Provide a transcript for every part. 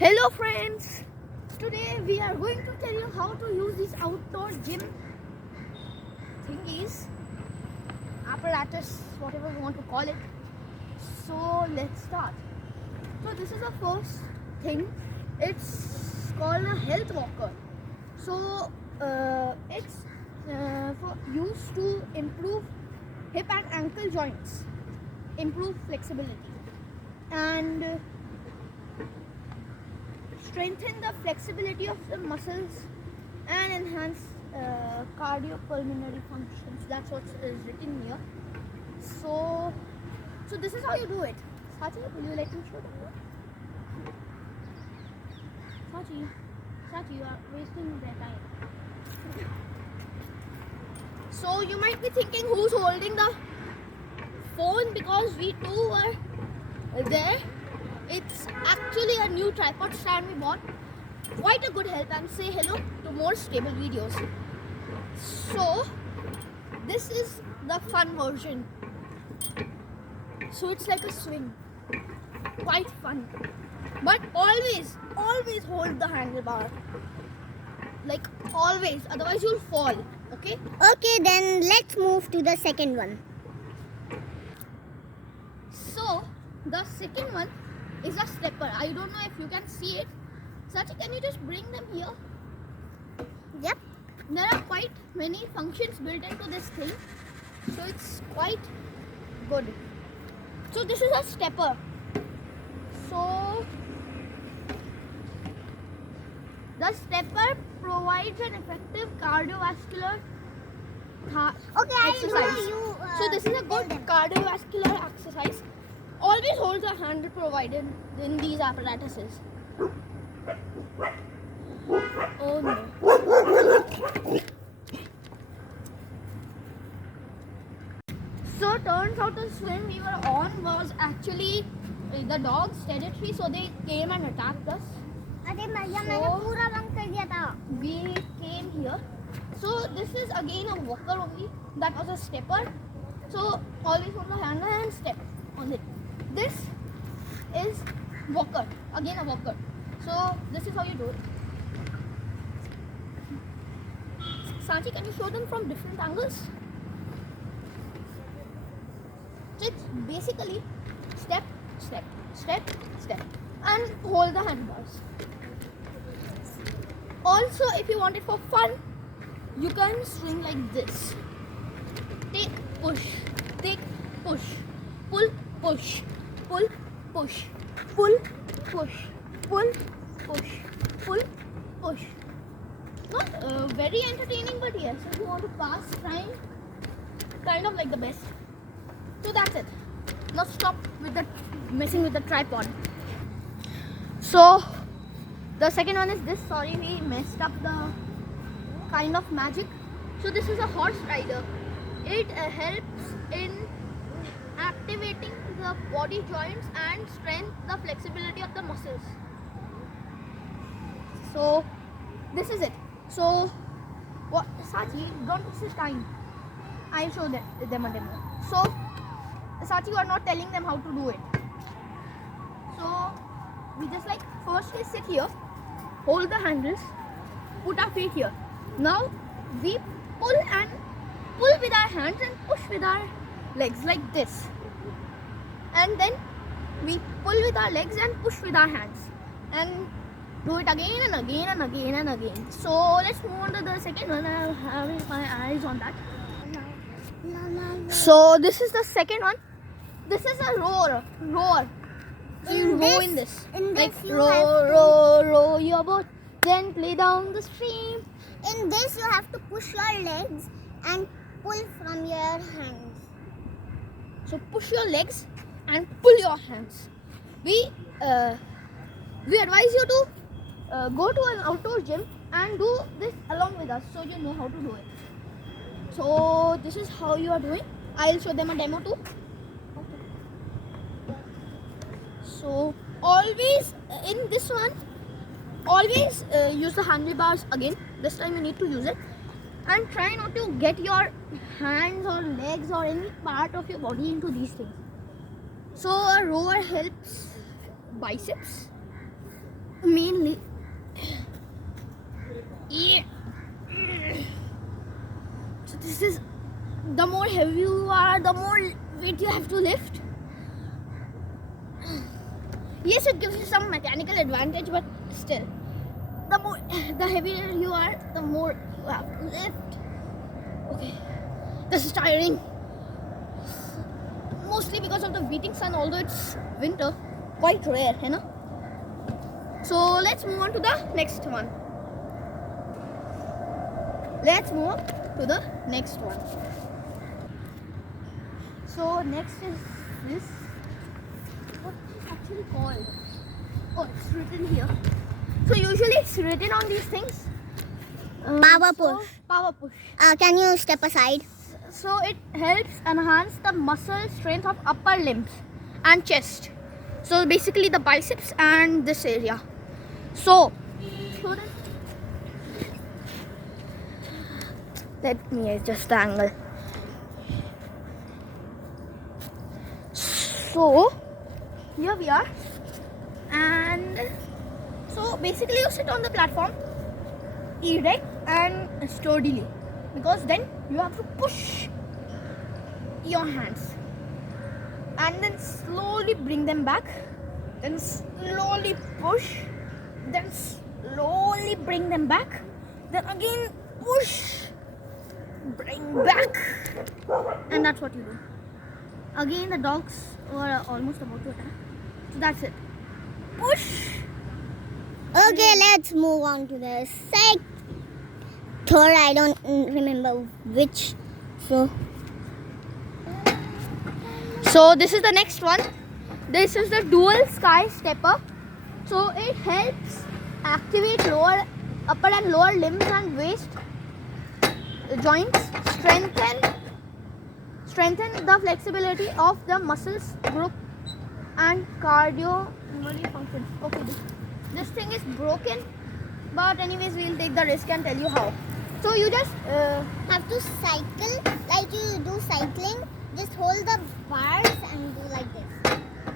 Hello friends, today we are going to tell you how to use these outdoor gym thingies, apparatus, whatever you want to call it. So let's start. So this is the first thing. It's called a health walker. So it's for used to improve hip and ankle joints, improve flexibility, and strengthen the flexibility of the muscles and enhance cardiopulmonary functions. That's what is written here. So this is how you do it. Sachi, will you let me show them? Sachi, you are wasting their time. So you might be thinking who's holding the phone, because we too were there. It's actually a new tripod stand we bought. Quite a good help, and say hello to more stable videos. So this is the fun version. So it's like a swing. Quite fun. But always hold the handlebar. Like always, otherwise you'll fall. Okay? Okay, then let's move to the second one. So the second one is a stepper. I don't know if you can see it. Sachi, can you just bring them here? Yep. There are quite many functions built into this thing, so it's quite good. So this is a stepper. So the stepper provides an effective cardiovascular exercise. So this is a good cardiovascular exercise. Always hold the handle provided in these apparatuses. Oh no. So turns out the swim we were on was actually the dog's territory, so they came and attacked us. We came here. So this is again a walker only. That was a stepper. So always hold the handle and step on it. This is walker, again a walker. So this is how you do it. Sanchi, can you show them from different angles? So it's basically step, step, step, step, and hold the handbars. Also, if you want it for fun, you can swing like this. Take, push, pull, push, pull, push, pull, push, pull, push, pull, push. Not very entertaining, but yes, if you want to pass time, kind of like the best. So that's it. Now stop with the messing with the tripod. So the second one is this. Sorry, we messed up the kind of magic. So this is a horse rider. It helps in activating the body joints and strengthen the flexibility of the muscles. So this is it. So what, Sachi, don't waste this time. I'll show them a demo. So Sachi, you are not telling them how to do it. So we just like firstly sit here, hold the handles, put our feet here. Now we pull with our hands and push with our legs like this. And then we pull with our legs and push with our hands. And do it again and again and again and again. So let's move on to the second one. I'll have my eyes on that. So this is the second one. This is a rower. So you row in this. Like row your boat, then play down the stream. In this you have to push your legs and pull from your hands. So push your legs and pull your hands. We advise you to go to an outdoor gym and do this along with us, so you know how to do it. So this is how you are doing. I'll show them a demo too. Okay. So always in this one, always use the handlebars again. This time you need to use it, and try not to get your hands or legs or any part of your body into these things. So a rower helps biceps, mainly. Yeah. So this is, the more heavy you are, the more weight you have to lift. Yes, it gives you some mechanical advantage, but still, the heavier you are, the more you have to lift. Okay, this is tiring. Mostly because of the beating sun, although it's winter, quite rare, you know. So let's move on to the next one. So next is this. What is it actually called? Oh, it's written here. So usually it's written on these things. Power push. Power push. Can you step aside? So it helps enhance the muscle strength of upper limbs and chest. So basically the biceps and this area. So let me adjust the angle. So here we are, and so basically you sit on the platform erect and sturdily, because then you have to push your hands and then slowly bring them back, then slowly push, then slowly bring them back, then again push, bring back, and that's what you do. Again the dogs were almost about to attack, so that's it. Push. Okay, let's move on to the third. I don't remember which. So this is the next one. This is the dual sky stepper. So it helps activate upper and lower limbs and waist joints, strengthen the flexibility of the muscles group and cardiopulmonary function. Okay, this thing is broken, but anyways we'll take the risk and tell you how. So you just Have to cycle like you do cycling. Just hold the bars and do like this.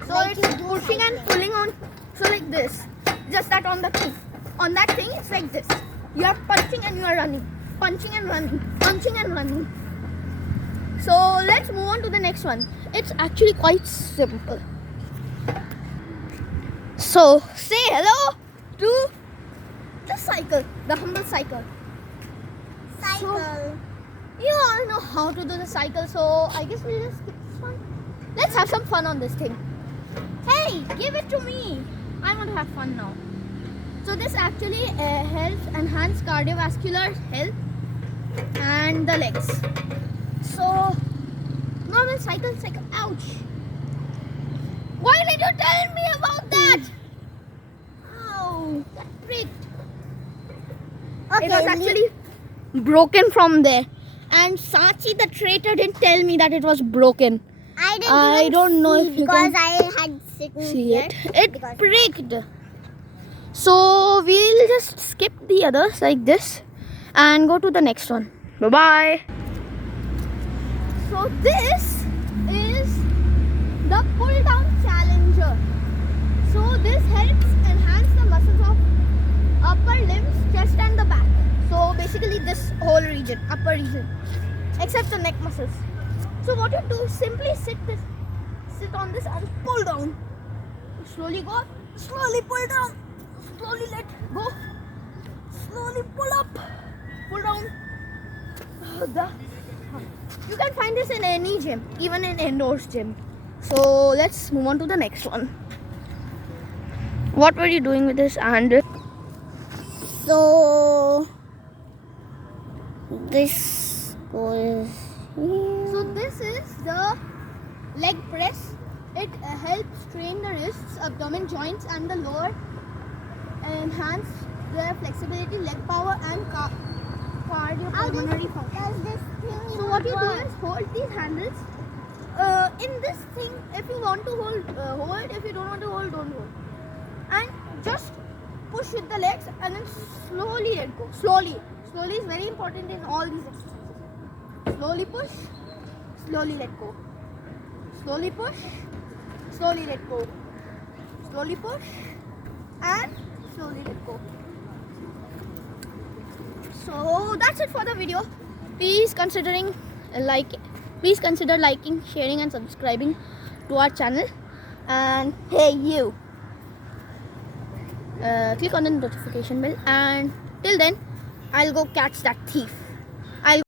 so Like it's you do pushing and cycling. pulling on, so like this, just that on the thing. On that thing it's like this. You are punching and you are running, punching and running, punching and running. So let's move on to the next one. It's actually quite simple. So say hello to the cycle, the humble cycle. Cycle. You all know how to do the cycle, so I guess we'll just skip this one. Let's have some fun on this thing. Hey, give it to me. I want to have fun now. So this actually helps enhance cardiovascular health and the legs. So normal cycle. Ouch. Why did you tell me about that? Ow, that pricked. Okay, It was actually broken from there. And Sachi the traitor didn't tell me that it was broken. I don't know see if you because can I had sitting see here. it. It because- pricked. So we'll just skip the others like this and go to the next one. Bye bye. So this is the pull down challenger. So this helps enhance the muscles of upper limbs, chest and the back. So basically this whole region, upper region, except the neck muscles. So what you do, simply sit on this and pull down. Slowly go up, slowly pull down, slowly let go, slowly pull up, pull down. You can find this in any gym, even in indoors gym. So let's move on to the next one. What were you doing with this, Andrew? So this goes here. So this is the leg press. It helps train the wrists, abdomen joints and the lower, enhance their flexibility, leg power and cardiopulmonary function. Does this thing So what you do work? is hold these handles. In this thing, if you want to hold, hold. If you don't want to hold, don't hold. And just push with the legs and then slowly let go. Slowly is very important in all these exercises. Slowly push, slowly let go. Slowly push, slowly let go. Slowly push and slowly go. So that's it for the video. Please consider liking, sharing, and subscribing to our channel. And hey, you, click on the notification bell. And till then, I'll go catch that thief.